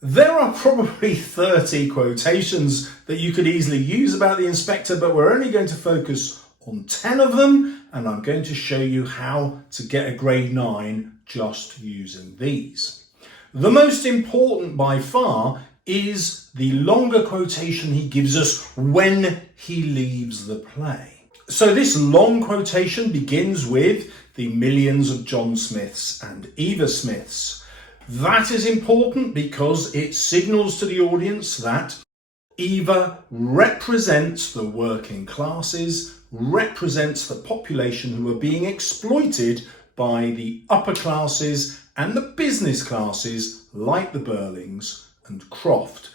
There are probably 30 quotations that you could easily use about the inspector, but we're only going to focus on 10 of them, and I'm going to show you how to get a grade 9 just using these. The most important by far is the longer quotation he gives us when he leaves the play. So this long quotation begins with the millions of John Smiths and Eva Smiths. That is important because it signals to the audience that Eva represents the working classes, represents the population who are being exploited by the upper classes and the business classes like the Burlings and Croft.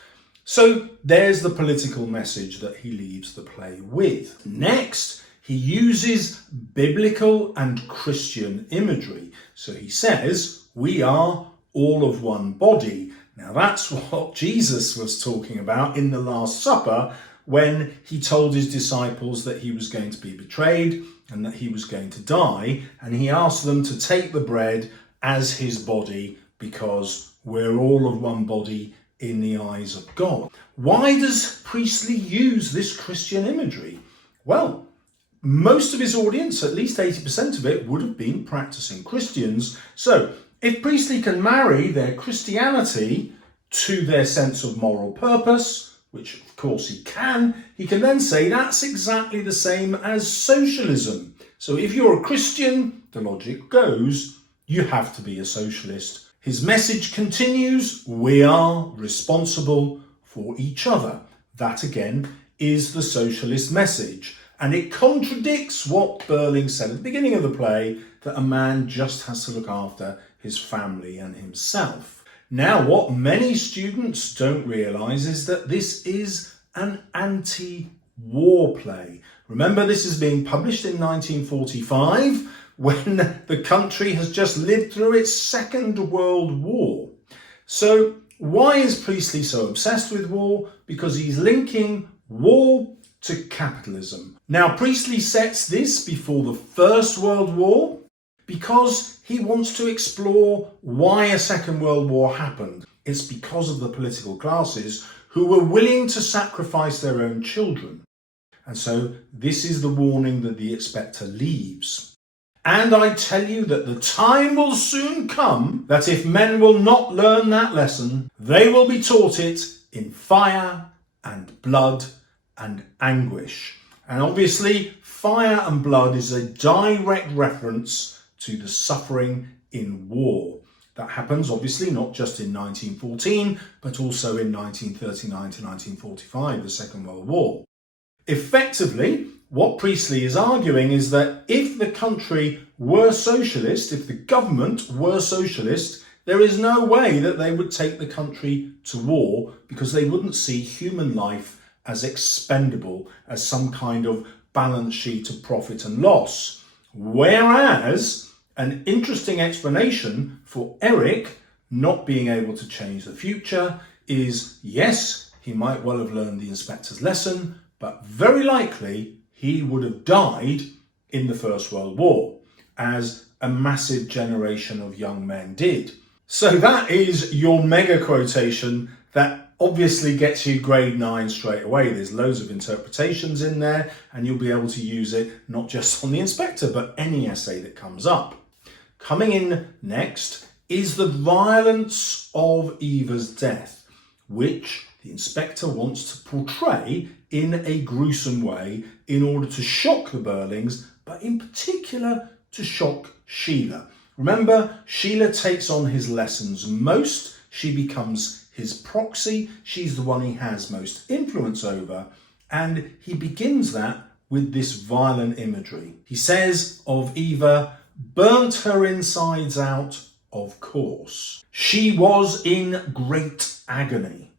So there's the political message that he leaves the play with. Next, he uses biblical and Christian imagery. So he says, we are all of one body. Now that's what Jesus was talking about in the Last Supper when he told his disciples that he was going to be betrayed and that he was going to die, and he asked them to take the bread as his body because we're all of one body in the eyes of God. Why does Priestley use this Christian imagery? Well, most of his audience, at least 80% of it, would have been practicing Christians. So if Priestley can marry their Christianity to their sense of moral purpose, which of course he can then say that's exactly the same as socialism. So if you're a Christian, the logic goes, you have to be a socialist. His message continues, we are responsible for each other. That again is the socialist message. And it contradicts what Burling said at the beginning of the play, that a man just has to look after his family and himself. Now, what many students don't realise is that this is an anti-war play. Remember, this is being published in 1945 when the country has just lived through its Second World War. So why is Priestley so obsessed with war? Because he's linking war to capitalism. Now, Priestley sets this before the First World War because he wants to explore why a Second World War happened. It's because of the political classes who were willing to sacrifice their own children. And so this is the warning that the inspector leaves. And I tell you that the time will soon come that if men will not learn that lesson, they will be taught it in fire and blood and anguish. And obviously, fire and blood is a direct reference to the suffering in war. That happens obviously not just in 1914, but also in 1939 to 1945, the Second World War. Effectively, what Priestley is arguing is that if the country were socialist, if the government were socialist, there is no way that they would take the country to war because they wouldn't see human life as expendable, as some kind of balance sheet of profit and loss. Whereas an interesting explanation for Eric not being able to change the future is, yes, he might well have learned the inspector's lesson, but very likely he would have died in the First World War, as a massive generation of young men did. So that is your mega quotation that obviously gets you grade 9 straight away. There's loads of interpretations in there, and you'll be able to use it not just on the inspector, but any essay that comes up. Coming in next is the violence of Eva's death, which the inspector wants to portray in a gruesome way in order to shock the Burlings, but in particular to shock Sheila. Remember, Sheila takes on his lessons most. She becomes his proxy. She's the one he has most influence over. And he begins that with this violent imagery. He says of Eva, burnt her insides out, of course. She was in great agony.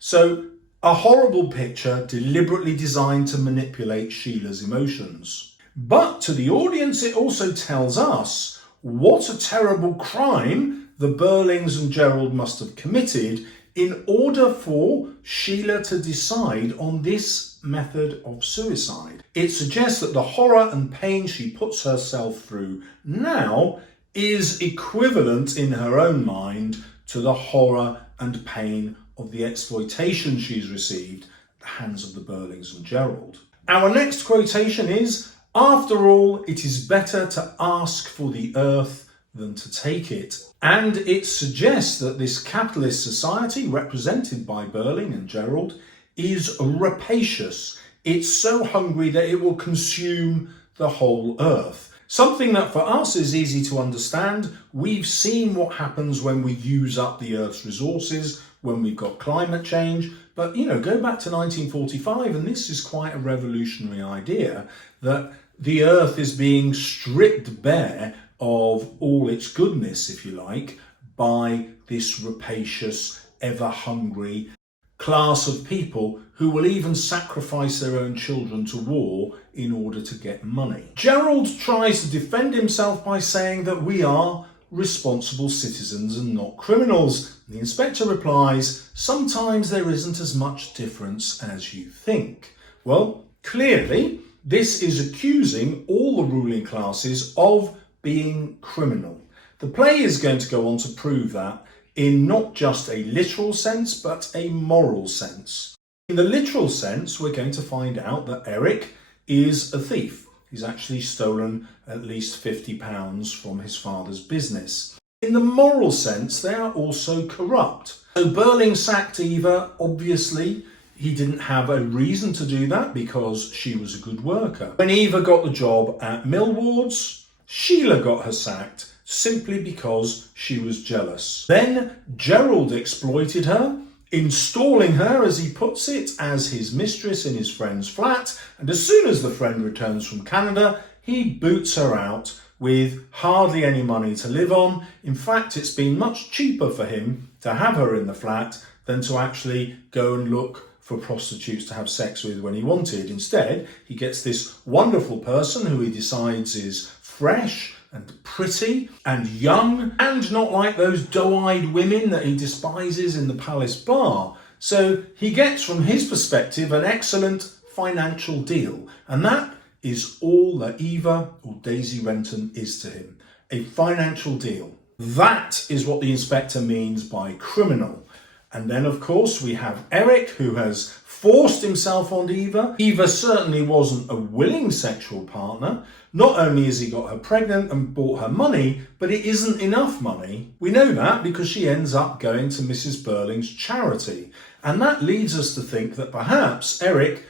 So a horrible picture deliberately designed to manipulate Sheila's emotions. But to the audience, it also tells us what a terrible crime the Burlings and Gerald must have committed in order for Sheila to decide on this method of suicide. It suggests that the horror and pain she puts herself through now is equivalent in her own mind to the horror and pain of the exploitation she's received at the hands of the Burlings and Gerald. Our next quotation is, "After all, it is better to ask for the earth than to take it." And it suggests that this capitalist society, represented by Burling and Gerald, is rapacious. It's so hungry that it will consume the whole earth. Something that for us is easy to understand. We've seen what happens when we use up the earth's resources, when we've got climate change. But, go back to 1945, and this is quite a revolutionary idea, that the earth is being stripped bare of all its goodness, if you like, by this rapacious, ever-hungry class of people who will even sacrifice their own children to war in order to get money. Gerald tries to defend himself by saying that we are responsible citizens and not criminals. The inspector replies, "Sometimes there isn't as much difference as you think." Well, clearly, this is accusing all the ruling classes of being criminal. The play is going to go on to prove that in not just a literal sense, but a moral sense. In the literal sense, we're going to find out that Eric is a thief. He's actually stolen at least £50 from his father's business. In the moral sense, they are also corrupt. So Burling sacked Eva. Obviously, he didn't have a reason to do that because she was a good worker. When Eva got the job at Millwards, Sheila got her sacked simply because she was jealous. Then Gerald exploited her, installing her, as he puts it, as his mistress in his friend's flat, and as soon as the friend returns from Canada, he boots her out with hardly any money to live on. In fact, it's been much cheaper for him to have her in the flat than to actually go and look for prostitutes to have sex with when he wanted. Instead, he gets this wonderful person who he decides is fresh and pretty and young and not like those doe-eyed women that he despises in the Palace Bar. So he gets, from his perspective, an excellent financial deal. And that is all that Eva, or Daisy Renton, is to him. A financial deal. That is what the inspector means by criminal. And then, of course, we have Eric, who has forced himself on Eva. Eva certainly wasn't a willing sexual partner. Not only has he got her pregnant and bought her money, but it isn't enough money. We know that because she ends up going to Mrs. Burling's charity. And that leads us to think that perhaps Eric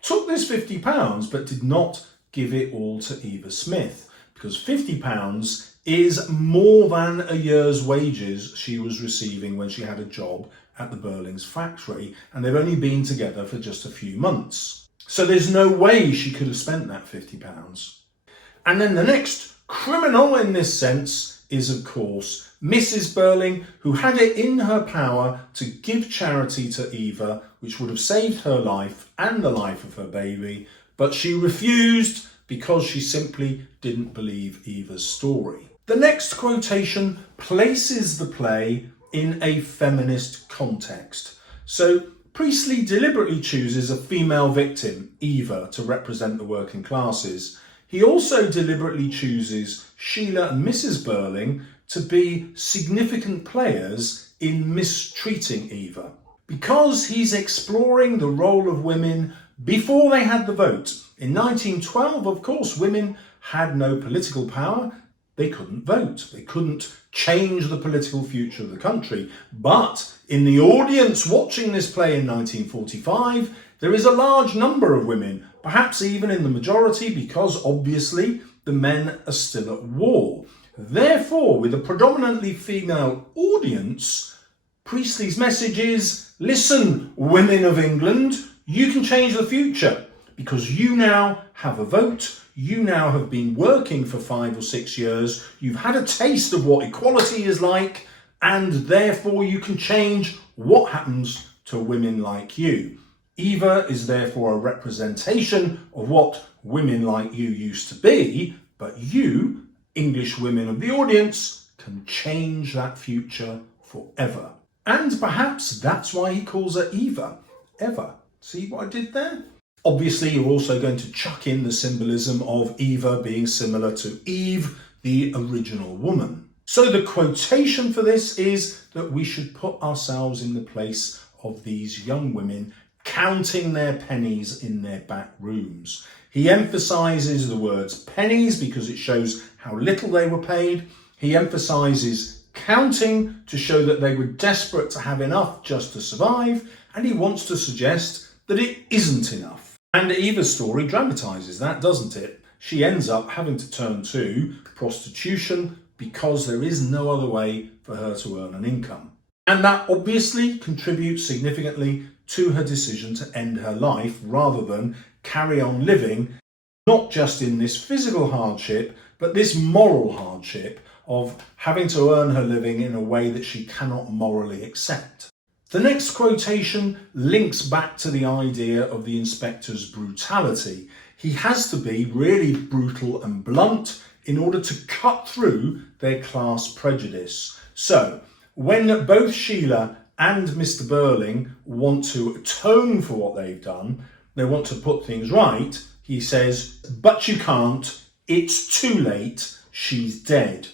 took this £50 but did not give it all to Eva Smith, because £50 is more than a year's wages she was receiving when she had a job at the Burling's factory, and they've only been together for just a few months. So there's no way she could have spent that £50. And then the next criminal in this sense is, of course, Mrs. Burling, who had it in her power to give charity to Eva, which would have saved her life and the life of her baby, but she refused because she simply didn't believe Eva's story. The next quotation places the play in a feminist context. So Priestley deliberately chooses a female victim, Eva, to represent the working classes. He also deliberately chooses Sheila and Mrs. Burling to be significant players in mistreating Eva, because he's exploring the role of women before they had the vote. In 1912, of course, women had no political power. They couldn't vote. They couldn't change the political future of the country. But in the audience watching this play in 1945, there is a large number of women, perhaps even in the majority, because obviously the men are still at war. Therefore, with a predominantly female audience, Priestley's message is, listen, women of England, you can change the future because you now have a vote. You now have been working for 5 or 6 years. You've had a taste of what equality is like, and therefore you can change what happens to women like you. Eva is therefore a representation of what women like you used to be, but you, English women of the audience, can change that future forever. And perhaps that's why he calls her Eva, ever. See what I did there? Obviously, you're also going to chuck in the symbolism of Eva being similar to Eve, the original woman. So the quotation for this is that we should put ourselves in the place of these young women counting their pennies in their back rooms. He emphasises the words pennies because it shows how little they were paid. He emphasises counting to show that they were desperate to have enough just to survive, and he wants to suggest that it isn't enough. And Eva's story dramatises that, doesn't it? She ends up having to turn to prostitution because there is no other way for her to earn an income. And that obviously contributes significantly to her decision to end her life rather than carry on living, not just in this physical hardship, but this moral hardship of having to earn her living in a way that she cannot morally accept. The next quotation links back to the idea of the inspector's brutality. He has to be really brutal and blunt in order to cut through their class prejudice. So, when both Sheila and Mr. Burling want to atone for what they've done, they want to put things right, he says, "But you can't, it's too late, she's dead."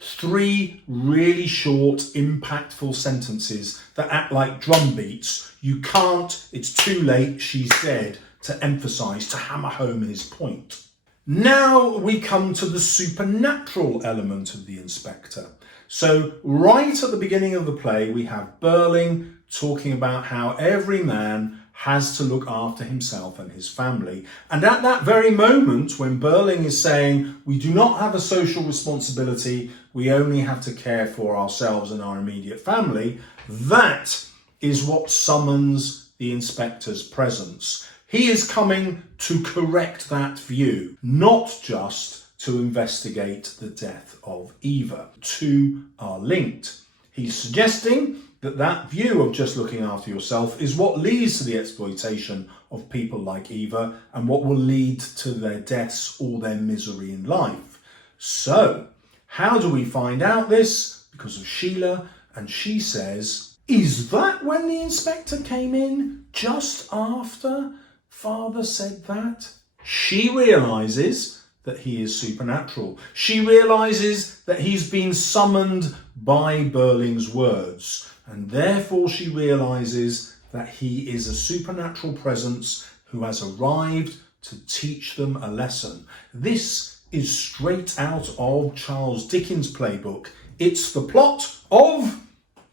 3 really short, impactful sentences that act like drum beats. You can't, it's too late, she's dead, to emphasise, to hammer home his point. Now we come to the supernatural element of the inspector. So right at the beginning of the play, we have Burling talking about how every man has to look after himself and his family. And at that very moment, when Burling is saying, we do not have a social responsibility, we only have to care for ourselves and our immediate family, that is what summons the inspector's presence. He is coming to correct that view, not just to investigate the death of Eva. The two are linked. He's suggesting that view of just looking after yourself is what leads to the exploitation of people like Eva and what will lead to their deaths or their misery in life. So, how do we find out this? Because of Sheila, and she says, is that when the inspector came in? Just after Father said that? She realises that he is supernatural. She realises that he's been summoned by Burling's words, and therefore she realises that he is a supernatural presence who has arrived to teach them a lesson. This is straight out of Charles Dickens' playbook. It's the plot of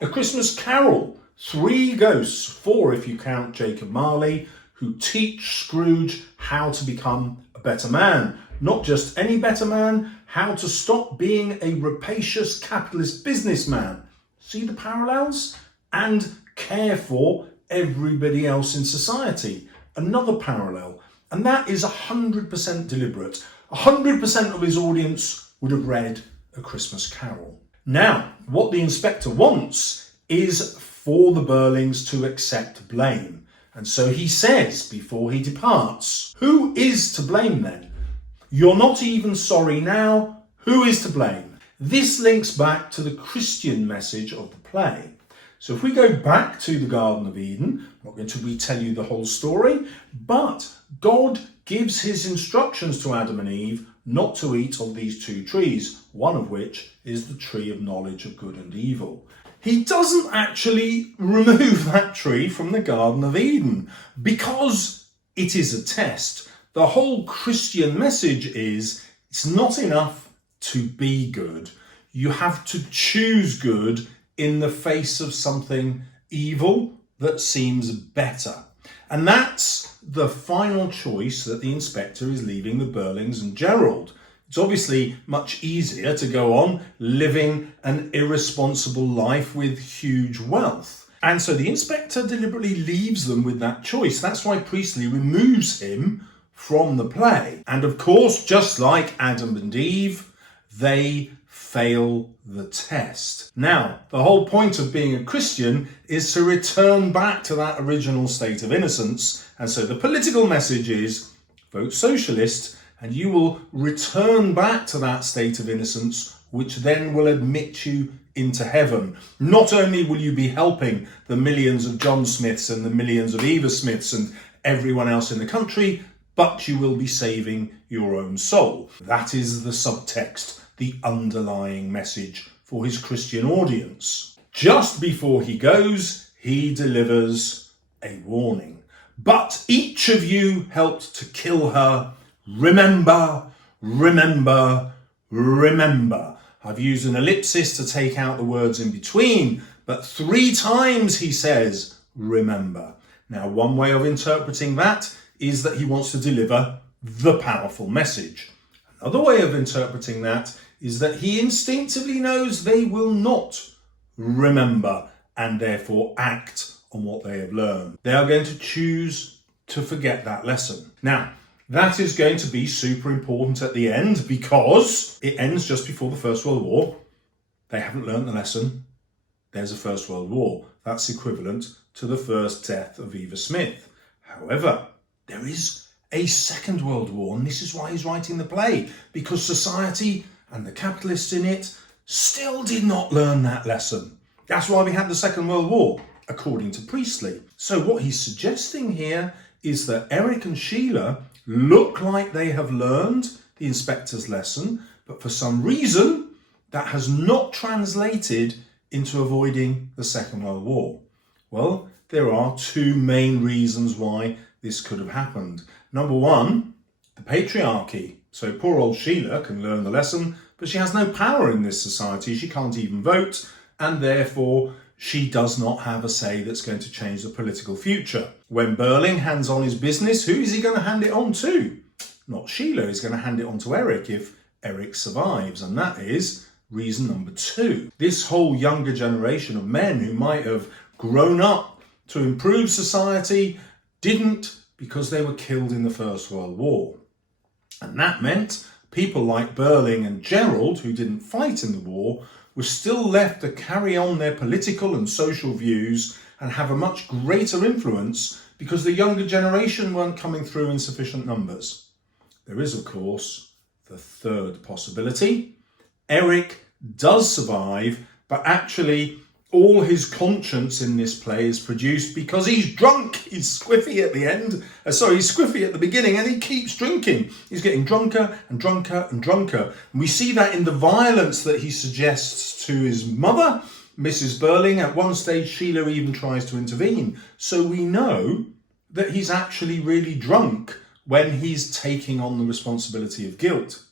A Christmas Carol. 3 ghosts, 4 if you count Jacob Marley, who teach Scrooge how to become a better man. Not just any better man, how to stop being a rapacious capitalist businessman. See the parallels? And care for everybody else in society. Another parallel. And that is 100% deliberate. 100% of his audience would have read A Christmas Carol. Now, what the inspector wants is for the Burlings to accept blame. And so he says, before he departs, who is to blame then? You're not even sorry now. Who is to blame? This links back to the Christian message of the play. So if we go back to the Garden of Eden, I'm not going to retell you the whole story, but God gives his instructions to Adam and Eve not to eat of these 2 trees, one of which is the tree of knowledge of good and evil. He doesn't actually remove that tree from the Garden of Eden because it is a test. The whole Christian message is it's not enough to be good. You have to choose good in the face of something evil that seems better. And that's the final choice that the inspector is leaving the Burlings and Gerald. It's obviously much easier to go on living an irresponsible life with huge wealth. And so the inspector deliberately leaves them with that choice. That's why Priestley removes him from the play. And of course, just like Adam and Eve, they fail the test. Now, the whole point of being a Christian is to return back to that original state of innocence. And so the political message is vote socialist and you will return back to that state of innocence, which then will admit you into heaven. Not only will you be helping the millions of John Smiths and the millions of Eva Smiths and everyone else in the country, but you will be saving your own soul. That is the subtext, the underlying message for his Christian audience. Just before he goes, he delivers a warning. But each of you helped to kill her. Remember, remember, remember. I've used an ellipsis to take out the words in between, but 3 times he says, remember. Now, one way of interpreting that is that he wants to deliver the powerful message. Another way of interpreting that is that he instinctively knows they will not remember and therefore act on what they have learned. They are going to choose to forget that lesson. Now, that is going to be super important at the end because it ends just before the First World War. They haven't learned the lesson. There's a First World War. That's equivalent to the first death of Eva Smith. However, there is a Second World War, and this is why he's writing the play, because society and the capitalists in it still did not learn that lesson. That's why we had the Second World War, according to Priestley. So what he's suggesting here is that Eric and Sheila look like they have learned the inspector's lesson, but for some reason that has not translated into avoiding the Second World War. Well, there are 2 main reasons why this could have happened. Number 1, the patriarchy. So poor old Sheila can learn the lesson, but she has no power in this society. She can't even vote, and therefore she does not have a say that's going to change the political future. When Berling hands on his business, who is he going to hand it on to? Not Sheila. He's going to hand it on to Eric if Eric survives, and that is reason number 2. This whole younger generation of men who might have grown up to improve society didn't, because they were killed in the First World War. And that meant people like Berling and Gerald, who didn't fight in the war, were still left to carry on their political and social views and have a much greater influence because the younger generation weren't coming through in sufficient numbers. There is, of course, the third possibility. Eric does survive, but actually all his conscience in this play is produced because he's drunk. He's squiffy at the end. He's squiffy at the beginning, and he keeps drinking. He's getting drunker and drunker and drunker. And we see that in the violence that he suggests to his mother, Mrs. Berling. At one stage, Sheila even tries to intervene. So we know that he's actually really drunk when he's taking on the responsibility of guilt.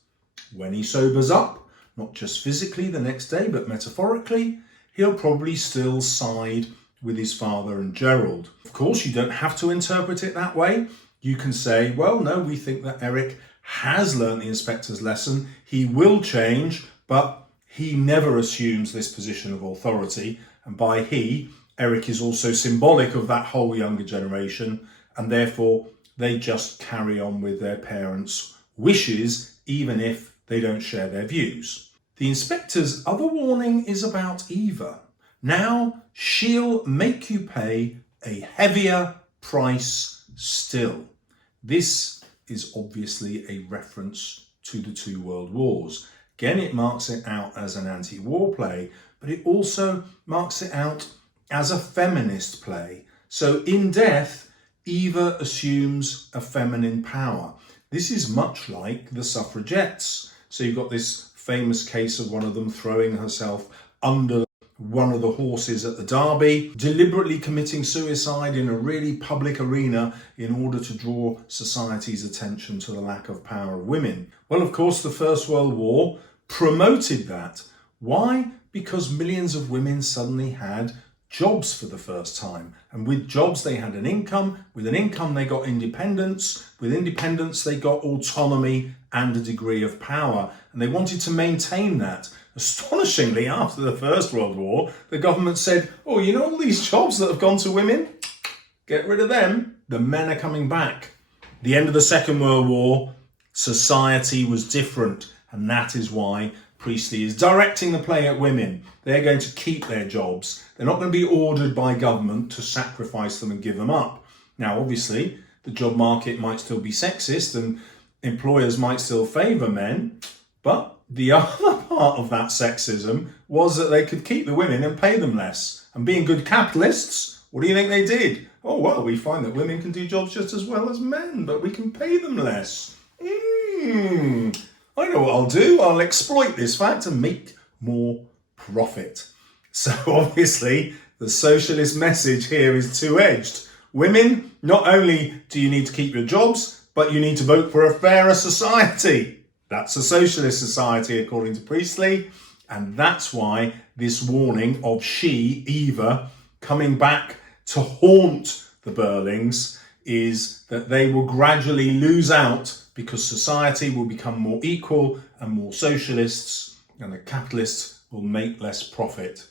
When he sobers up, not just physically the next day, but metaphorically, he'll probably still side with his father and Gerald. Of course, you don't have to interpret it that way. You can say, well, no, we think that Eric has learned the inspector's lesson. He will change, but he never assumes this position of authority. And by he, Eric is also symbolic of that whole younger generation. And therefore, they just carry on with their parents' wishes, even if they don't share their views. The inspector's other warning is about Eva. Now she'll make you pay a heavier price still. This is obviously a reference to the 2 world wars. Again, it marks it out as an anti-war play, but it also marks it out as a feminist play. So in death, Eva assumes a feminine power. This is much like the suffragettes. So you've got this famous case of one of them throwing herself under one of the horses at the Derby, deliberately committing suicide in a really public arena in order to draw society's attention to the lack of power of women. Well, of course, the First World War promoted that. Why? Because millions of women suddenly had jobs for the first time. And with jobs, they had an income. With an income, they got independence. With independence, they got autonomy and a degree of power. And they wanted to maintain that. Astonishingly, after the First World War, the government said, oh, you know all these jobs that have gone to women? Get rid of them. The men are coming back. The end of the Second World War, society was different. And that is why Priestley is directing the play at women. They're going to keep their jobs. They're not going to be ordered by government to sacrifice them and give them up. Now, obviously, the job market might still be sexist and employers might still favour men, but the other part of that sexism was that they could keep the women and pay them less. And being good capitalists, what do you think they did? Oh, well, we find that women can do jobs just as well as men, but we can pay them less. I know what I'll do. I'll exploit this fact and make more profit. So obviously the socialist message here is two-edged. Women, not only do you need to keep your jobs, but you need to vote for a fairer society. That's a socialist society according to Priestley. And that's why this warning of she, Eva, coming back to haunt the Burlings is that they will gradually lose out because society will become more equal and more socialists, and the capitalists will make less profit.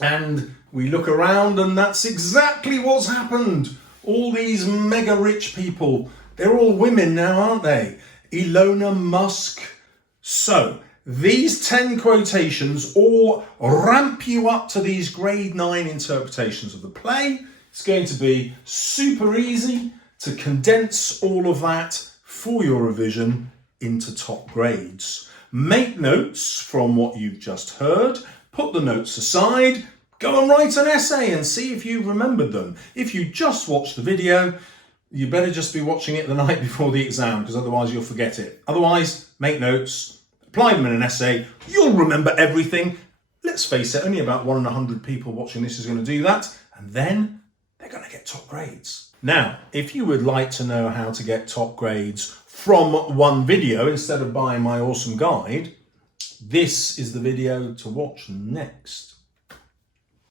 And we look around and that's exactly what's happened. All these mega rich people, they're all women now, aren't they? Elon Musk. So these 10 quotations all ramp you up to these grade 9 interpretations of the play. It's going to be super easy to condense all of that for your revision into top grades. Make notes from what you've just heard, put the notes aside, go and write an essay and see if you remembered them. If you just watched the video, you better just be watching it the night before the exam, because otherwise you'll forget it. Otherwise, make notes, apply them in an essay, you'll remember everything. Let's face it, only about 1 in 100 people watching this is going to do that, and then they're going to get top grades. Now, if you would like to know how to get top grades from one video instead of buying my awesome guide, this is the video to watch next.